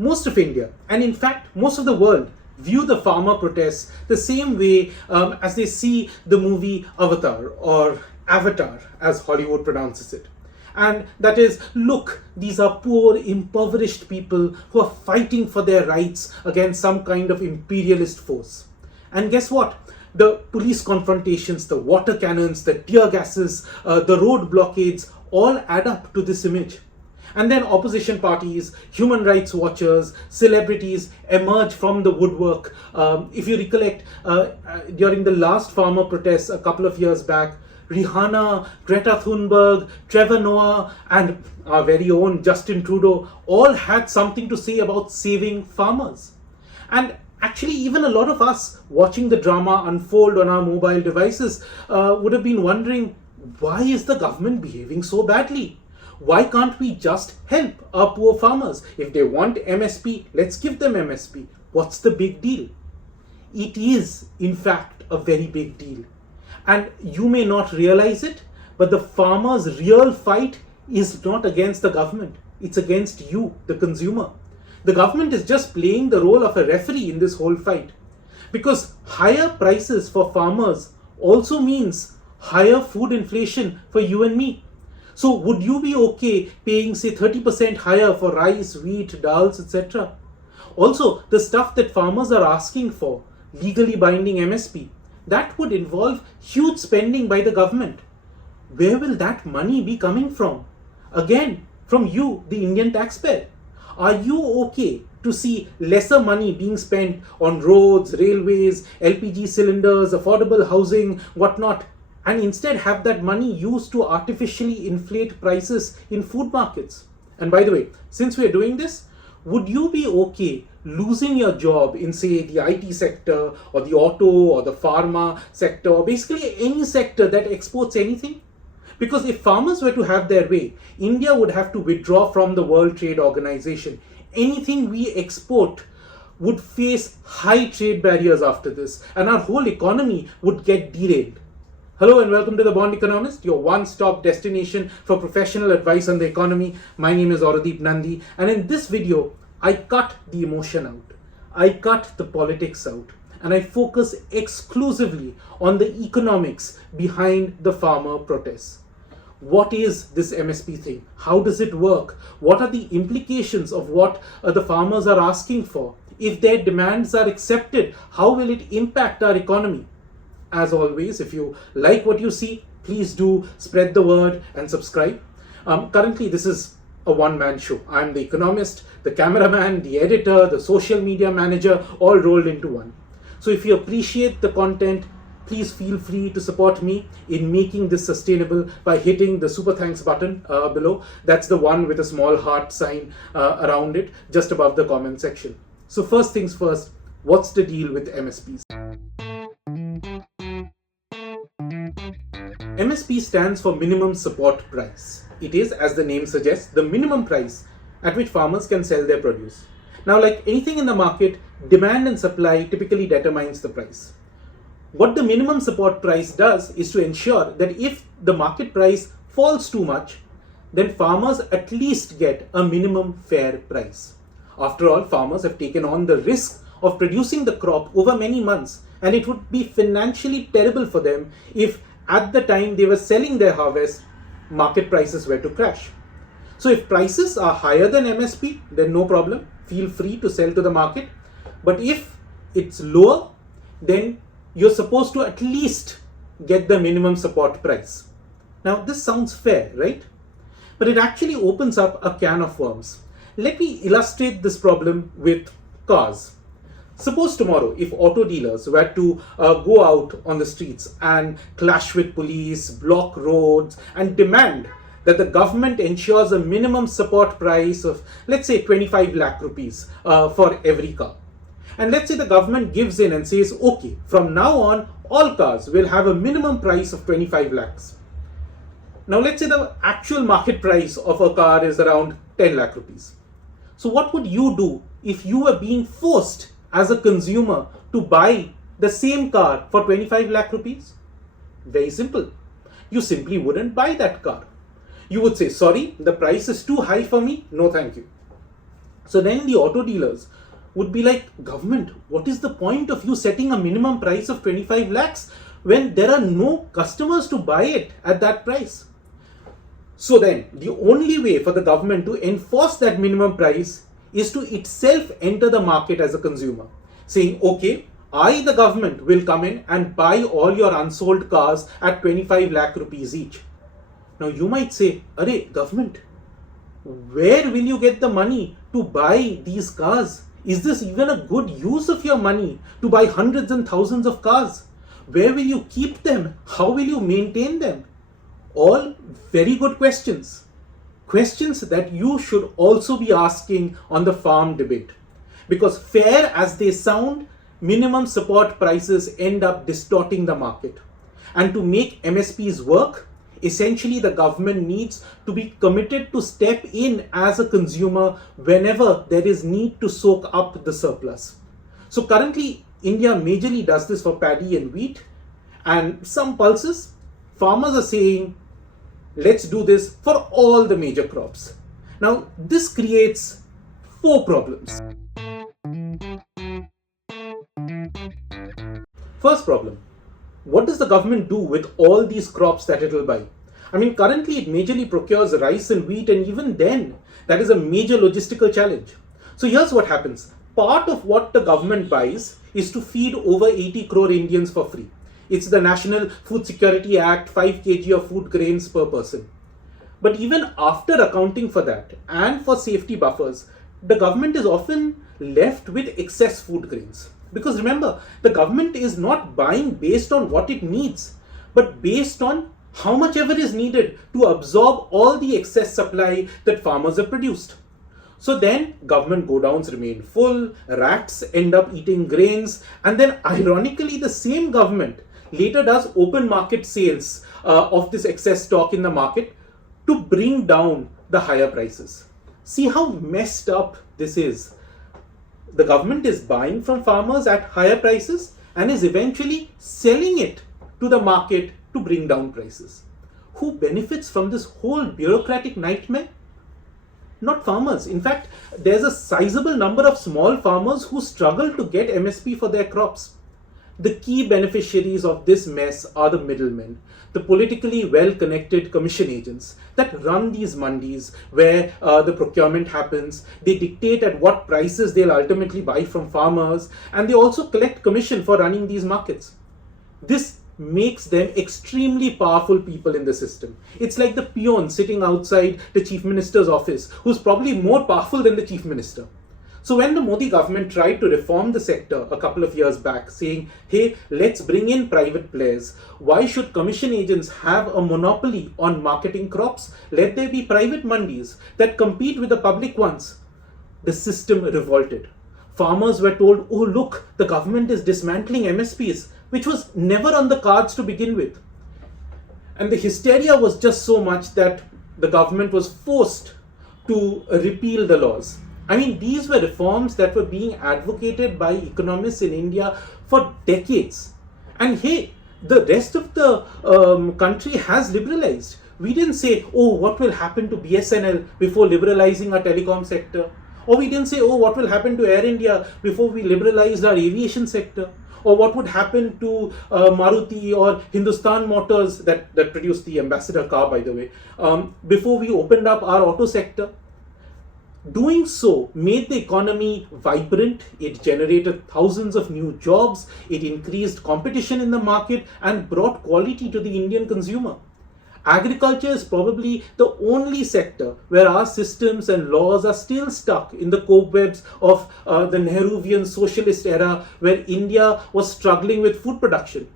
most of India, and in fact most of the world, view the farmer protests the same way as they see the movie Avatar, or Avatar as Hollywood pronounces it. And that is, look, these are poor, impoverished people who are fighting for their rights against some kind of imperialist force. And guess what? The police confrontations, the water cannons, the tear gases, the road blockades all add up to this image. And then opposition parties, human rights watchers, celebrities emerge from the woodwork. If you recollect, during the last farmer protests a couple of years back, Rihanna, Greta Thunberg, Trevor Noah, and our very own Justin Trudeau all had something to say about saving farmers. And actually, even a lot of us watching the drama unfold on our mobile devices would have been wondering, why is the government behaving so badly? Why can't we just help our poor farmers? If they want MSP, let's give them MSP. What's the big deal? It is, in fact, a very big deal. And you may not realize it, but the farmer's real fight is not against the government. It's against you, the consumer. The government is just playing the role of a referee in this whole fight. Because higher prices for farmers also means higher food inflation for you and me. So would you be okay paying, say, 30% higher for rice, wheat, dals, etc.? Also, the stuff that farmers are asking for, legally binding MSP, that would involve huge spending by the government. Where will that money be coming from? Again, from you, the Indian taxpayer. Are you okay to see lesser money being spent on roads, railways, LPG cylinders, affordable housing, whatnot, and instead have that money used to artificially inflate prices in food markets? And by the way, since we are doing this, would you be okay losing your job in, say, the IT sector or the auto or the pharma sector, or basically any sector that exports anything? Because if farmers were to have their way, India would have to withdraw from the World Trade Organization. Anything we export would face high trade barriers after this, and our whole economy would get derailed. Hello and welcome to The Bond Economist, your one-stop destination for professional advice on the economy. My name is Oradeep Nandi, and in this video, I cut the emotion out. I cut the politics out, and I focus exclusively on the economics behind the farmer protests. What is this MSP thing? How does it work? What are the implications of what the farmers are asking for? If their demands are accepted, how will it impact our economy? As always, if you like what you see, please do spread the word and subscribe. Currently, this is a one-man show. I'm the economist, the cameraman, the editor, the social media manager, all rolled into one. So if you appreciate the content, please feel free to support me in making this sustainable by hitting the super thanks button below. That's the one with a small heart sign around it, just above the comment section. So first things first, what's the deal with MSPs? MSP stands for minimum support price. It is, as the name suggests, the minimum price at which farmers can sell their produce. Now, like anything in the market, demand and supply typically determines the price. What the minimum support price does is to ensure that if the market price falls too much, then farmers at least get a minimum fair price. After all, farmers have taken on the risk of producing the crop over many months, and it would be financially terrible for them if at the time they were selling their harvest, market prices were to crash. So if prices are higher than MSP, then no problem, feel free to sell to the market. But if it's lower, then you're supposed to at least get the minimum support price. Now this sounds fair, right? But it actually opens up a can of worms. Let me illustrate this problem with cars. Suppose tomorrow, if auto dealers were to go out on the streets and clash with police, block roads, and demand that the government ensures a minimum support price of, let's say, 25 lakh rupees for every car. And let's say the government gives in and says, okay, from now on, all cars will have a minimum price of 25 lakhs. Now, let's say the actual market price of a car is around 10 lakh rupees. So what would you do if you were being forced as a consumer to buy the same car for 25 lakh rupees? Very simple. You simply wouldn't buy that car. You would say, sorry, the price is too high for me. No, thank you. So then the auto dealers would be like, government, what is the point of you setting a minimum price of 25 lakhs when there are no customers to buy it at that price? So then the only way for the government to enforce that minimum price is to itself enter the market as a consumer, saying, okay, I, the government, will come in and buy all your unsold cars at 25 lakh rupees each. Now you might say, Arey, government, where will you get the money to buy these cars? Is this even a good use of your money to buy hundreds and thousands of cars? Where will you keep them? How will you maintain them? All very good questions. Questions that you should also be asking on the farm debate. Because fair as they sound, minimum support prices end up distorting the market. And to make MSPs work, essentially the government needs to be committed to step in as a consumer whenever there is need to soak up the surplus. So currently, India majorly does this for paddy and wheat, and some pulses. Farmers are saying, let's do this for all the major crops. Now, this creates 4 problems. First problem, what does the government do with all these crops that it will buy? I mean, currently it majorly procures rice and wheat, and even then, that is a major logistical challenge. So here's what happens. Part of what the government buys is to feed over 80 crore Indians for free. It's the National Food Security Act, 5 kg of food grains per person. But even after accounting for that and for safety buffers, the government is often left with excess food grains. Because remember, the government is not buying based on what it needs, but based on how much ever is needed to absorb all the excess supply that farmers have produced. So then government godowns remain full, rats end up eating grains, and then ironically the same government later does open market sales of this excess stock in the market to bring down the higher prices. See how messed up this is. The government is buying from farmers at higher prices and is eventually selling it to the market to bring down prices. Who benefits from this whole bureaucratic nightmare? Not farmers. In fact, there's a sizable number of small farmers who struggle to get MSP for their crops. The key beneficiaries of this mess are the middlemen, the politically well-connected commission agents that run these mandis where the procurement happens. They dictate at what prices they'll ultimately buy from farmers, and they also collect commission for running these markets. This makes them extremely powerful people in the system. It's like the peon sitting outside the chief minister's office, who's probably more powerful than the chief minister. So when the Modi government tried to reform the sector a couple of years back, saying, hey, let's bring in private players. Why should commission agents have a monopoly on marketing crops? Let there be private mandis that compete with the public ones. The system revolted. Farmers were told, oh look, the government is dismantling MSPs, which was never on the cards to begin with. And the hysteria was just so much that the government was forced to repeal the laws. I mean, these were reforms that were being advocated by economists in India for decades. And hey, the rest of the country has liberalized. We didn't say, oh, what will happen to BSNL before liberalizing our telecom sector? Or we didn't say, oh, what will happen to Air India before we liberalized our aviation sector? Or what would happen to Maruti or Hindustan Motors that produced the Ambassador car, by the way, before we opened up our auto sector? Doing so made the economy vibrant, it generated thousands of new jobs, it increased competition in the market and brought quality to the Indian consumer. Agriculture is probably the only sector where our systems and laws are still stuck in the cobwebs of the Nehruvian socialist era, where India was struggling with food production.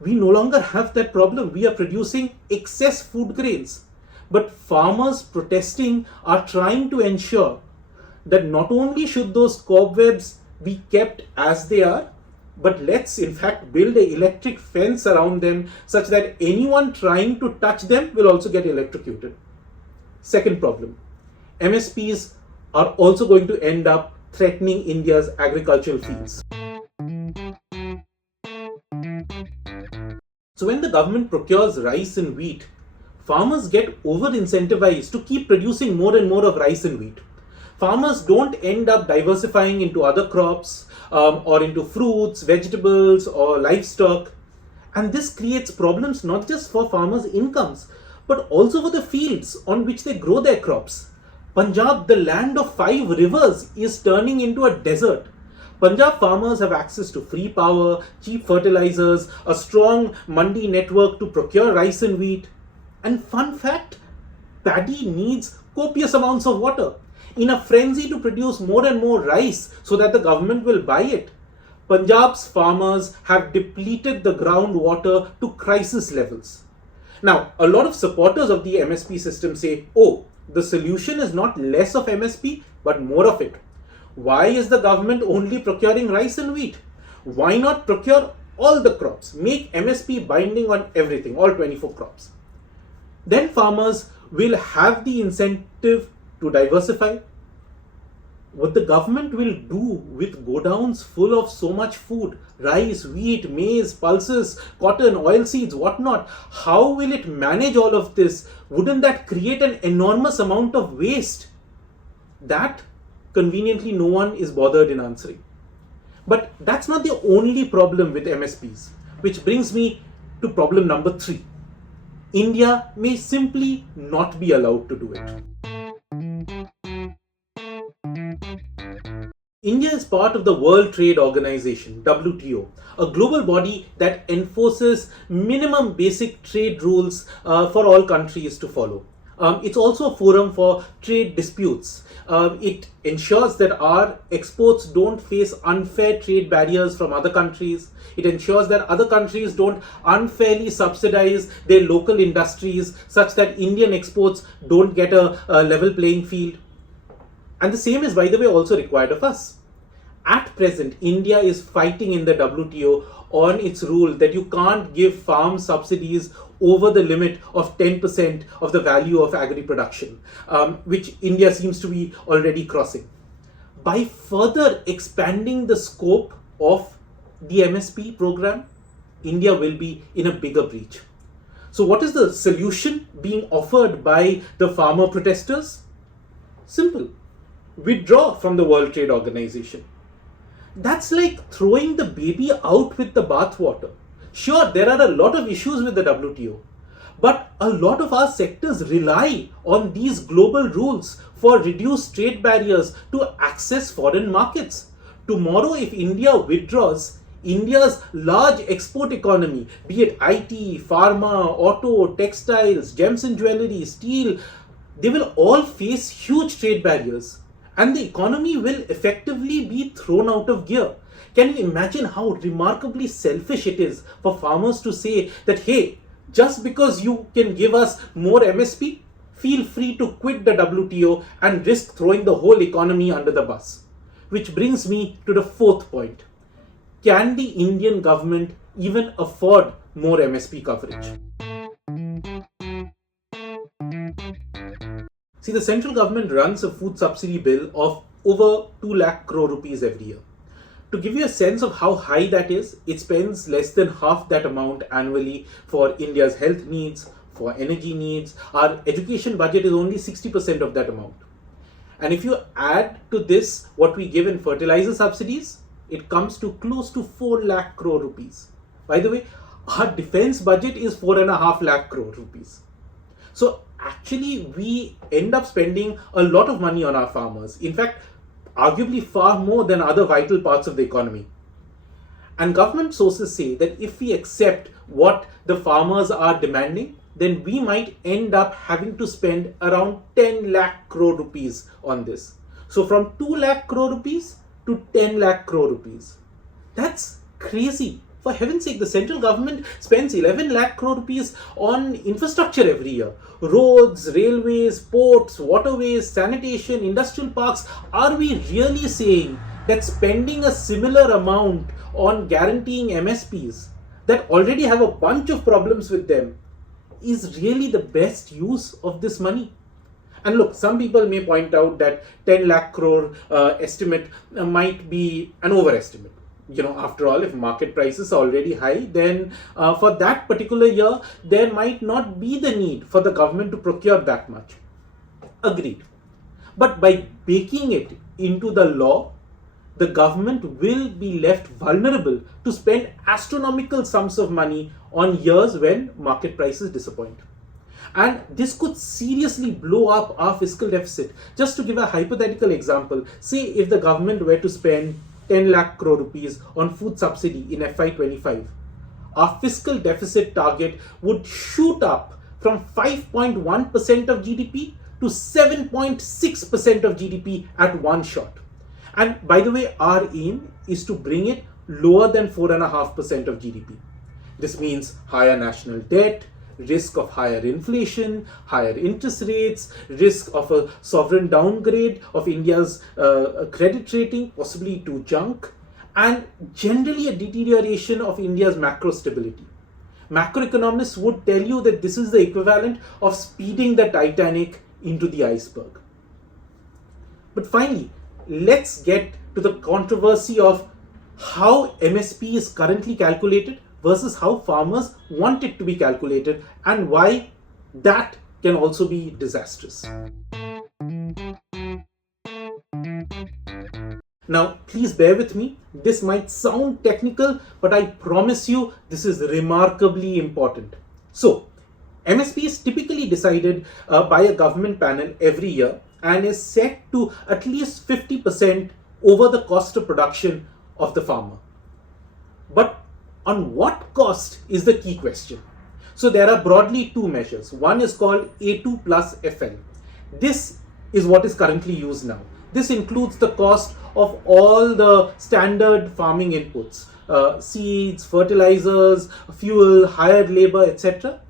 We no longer have that problem. We are producing excess food grains. But farmers protesting are trying to ensure that not only should those cobwebs be kept as they are, but let's in fact build an electric fence around them such that anyone trying to touch them will also get electrocuted. Second problem, MSPs are also going to end up threatening India's agricultural fields. So when the government procures rice and wheat, farmers get over-incentivized to keep producing more and more of rice and wheat. farmers don't end up diversifying into other crops or into fruits, vegetables, or livestock. And this creates problems not just for farmers' incomes, but also for the fields on which they grow their crops. Punjab, the land of 5 rivers, is turning into a desert. Punjab farmers have access to free power, cheap fertilizers, a strong mandi network to procure rice and wheat. And fun fact, paddy needs copious amounts of water. In a frenzy to produce more and more rice so that the government will buy it, Punjab's farmers have depleted the groundwater to crisis levels. Now, a lot of supporters of the MSP system say, oh, the solution is not less of MSP, but more of it. Why is the government only procuring rice and wheat? Why not procure all the crops? Make MSP binding on everything, all 24 crops. Then farmers will have the incentive to diversify. What the government will do with godowns full of so much food, rice, wheat, maize, pulses, cotton, oilseeds, whatnot, how will it manage all of this? Wouldn't that create an enormous amount of waste? That, conveniently, no one is bothered in answering. But that's not the only problem with MSPs, which brings me to problem number 3. India may simply not be allowed to do it. India is part of the World Trade Organization, WTO, a global body that enforces minimum basic trade rules for all countries to follow. It's also a forum for trade disputes. It ensures that our exports don't face unfair trade barriers from other countries. It ensures that other countries don't unfairly subsidize their local industries such that Indian exports don't get a level playing field. And the same is, by the way, also required of us. At present, India is fighting in the WTO on its rule that you can't give farm subsidies over the limit of 10% of the value of agri production, which India seems to be already crossing. By further expanding the scope of the MSP program, India will be in a bigger breach. So what is the solution being offered by the farmer protesters? Simple. Withdraw from the World Trade Organization. That's like throwing the baby out with the bathwater. Sure, there are a lot of issues with the WTO, but a lot of our sectors rely on these global rules for reduced trade barriers to access foreign markets. Tomorrow, if India withdraws, India's large export economy, be it IT, pharma, auto, textiles, gems and jewelry, steel, they will all face huge trade barriers. And the economy will effectively be thrown out of gear. Can you imagine how remarkably selfish it is for farmers to say that, hey, just because you can give us more MSP, feel free to quit the WTO and risk throwing the whole economy under the bus. Which brings me to the 4th point. Can the Indian government even afford more MSP coverage? See, the central government runs a food subsidy bill of over 2 lakh crore rupees every year. To give you a sense of how high that is, it spends less than half that amount annually for India's health needs, for energy needs. Our education budget is only 60% of that amount. And if you add to this what we give in fertilizer subsidies, it comes to close to 4 lakh crore rupees. By the way, our defense budget is 4.5 lakh crore rupees. So actually, we end up spending a lot of money on our farmers. In fact, arguably far more than other vital parts of the economy. And government sources say that if we accept what the farmers are demanding, then we might end up having to spend around 10 lakh crore rupees on this. So from 2 lakh crore rupees to 10 lakh crore rupees. That's crazy. For heaven's sake, the central government spends 11 lakh crore rupees on infrastructure every year. Roads, railways, ports, waterways, sanitation, industrial parks. Are we really saying that spending a similar amount on guaranteeing MSPs that already have a bunch of problems with them is really the best use of this money? And look, some people may point out that 10 lakh crore estimate might be an overestimate. After all, if market prices are already high, then for that particular year, there might not be the need for the government to procure that much. Agreed. But by baking it into the law, the government will be left vulnerable to spend astronomical sums of money on years when market prices disappoint. And this could seriously blow up our fiscal deficit. Just to give a hypothetical example, say if the government were to spend 10 lakh crore rupees on food subsidy in FY25, our fiscal deficit target would shoot up from 5.1% of GDP to 7.6% of GDP at one shot. And by the way, our aim is to bring it lower than 4.5% of GDP. This means higher national debt, risk of higher inflation, higher interest rates, risk of a sovereign downgrade of India's credit rating, possibly to junk, and generally a deterioration of India's macro stability. Macroeconomists would tell you that this is the equivalent of speeding the Titanic into the iceberg. But finally, let's get to the controversy of how MSP is currently calculated versus how farmers want it to be calculated, and why that can also be disastrous. Now, please bear with me. This might sound technical, but I promise you this is remarkably important. So, MSP is typically decided by a government panel every year and is set to at least 50% over the cost of production of the farmer. But on what cost is the key question. So there are broadly two measures. One is called A2 plus FL. This is what is currently used now. This includes the cost of all the standard farming inputs, seeds, fertilizers, fuel, hired labor, etc.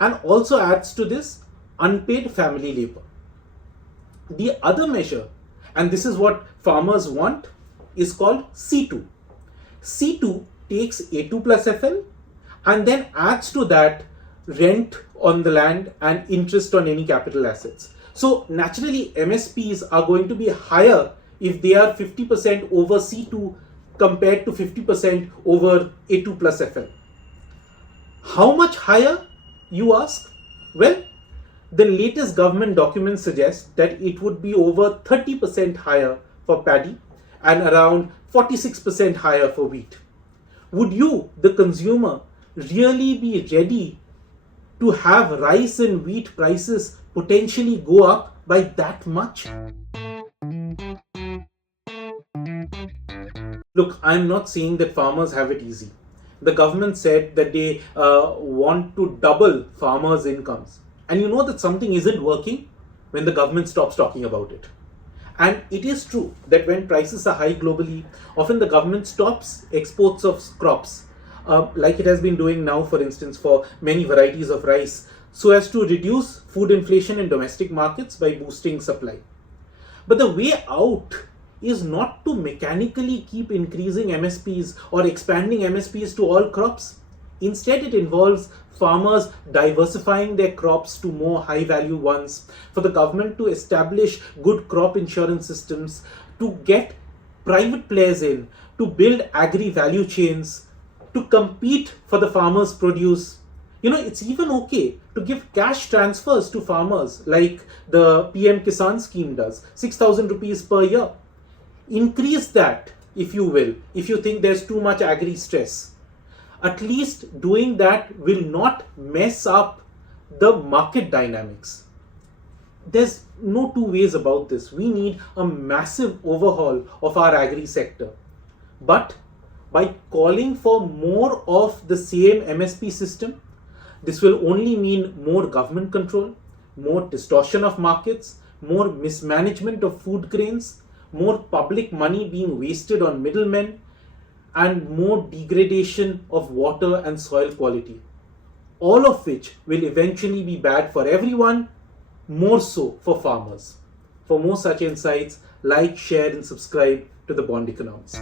And also adds to this unpaid family labor. The other measure, and this is what farmers want, is called C2. C2 takes A2 plus FL and then adds to that rent on the land and interest on any capital assets. So naturally MSPs are going to be higher if they are 50% over C2 compared to 50% over A2 plus FL. How much higher, you ask? Well, the latest government documents suggest that it would be over 30% higher for paddy and around 46% higher for wheat. Would you, the consumer, really be ready to have rice and wheat prices potentially go up by that much? Look, I'm not saying that farmers have it easy. The government said that they want to double farmers' incomes. And you know that something isn't working when the government stops talking about it. And it is true that when prices are high globally, often the government stops exports of crops, like it has been doing now, for instance, for many varieties of rice, so as to reduce food inflation in domestic markets by boosting supply. But the way out is not to mechanically keep increasing MSPs or expanding MSPs to all crops. Instead, it involves farmers diversifying their crops to more high value ones, for the government to establish good crop insurance systems, to get private players in, to build agri value chains, to compete for the farmers' produce. You know, it's even okay to give cash transfers to farmers like the PM Kisan scheme does, 6,000 rupees per year. Increase that, if you will, if you think there's too much agri stress. At least doing that will not mess up the market dynamics. There's no two ways about this. We need a massive overhaul of our agri sector. But by calling for more of the same MSP system, this will only mean more government control, more distortion of markets, more mismanagement of food grains, more public money being wasted on middlemen, and more degradation of water and soil quality. All of which will eventually be bad for everyone, more so for farmers. For more such insights, like, share and subscribe to The Bond Economist.